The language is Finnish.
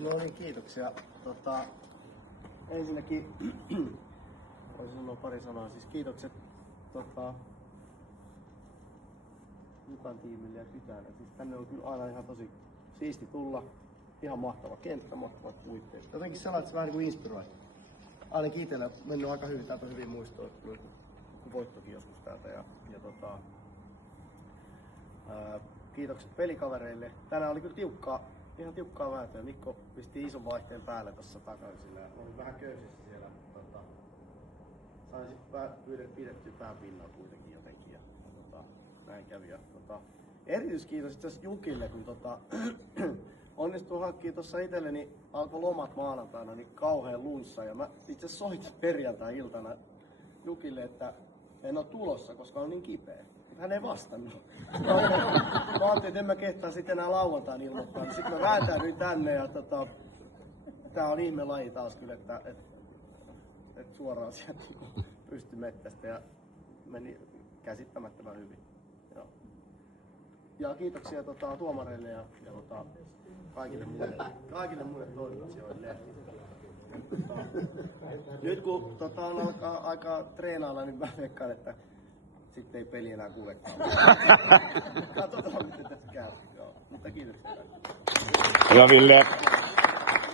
No niin, kiitoksia. Ensinnäkin voisin sanoa pari sanaa. Siis kiitokset Jukan tiimille ja Pytänä. Siis tänne on kyllä aina ihan tosi siisti tulla. Ihan mahtava kenttä, mahtavat puitteet. Jotenkin sellainen, että se vähän niin kuin inspiroi. Ainakin itsellä mennyt aika hyvin, täältä on hyvin muistoja, kun voittokin joskus täältä. Kiitokset pelikavereille. Tänään oli kyllä ihan tiukkaa vääntöä. Mikko pisti ison vaihteen päälle tuossa takaisilla. Olin vähän köysissä siellä. Sain sitten pidettyä pään pinnalla kuitenkin jotenkin. Näin kävi. Erityiskiitos itse asiassa Jukille, kun onnistui hankkimaan tuossa itselleni, alkoi lomat maanantaina, niin kauhean lunssa. Ja mä itse asiassa soitin perjantai-iltana Jukille, että en ole tulossa, koska on niin kipeä. Hän ei vastannut. Mä ajattelin, että en mä kehtaa sitten enää lauantain ilmoittaa. Niin sitten mä vääntäännyin tänne ja tää on ihme laji taas kyllä, että suoraan sieltä pystymettästä ja meni käsittämättömän hyvin. Joo. Ja kiitoksia tuomareille ja kaikille muille toimitsijoille. Nyt kun alkaa aikaa treenailla, niin mä veikkaan, että sitten ei peli enää kuulekaan. Katsotaan miten tässä käy. Joo. Mutta kiitoksia. Hyvä Ville.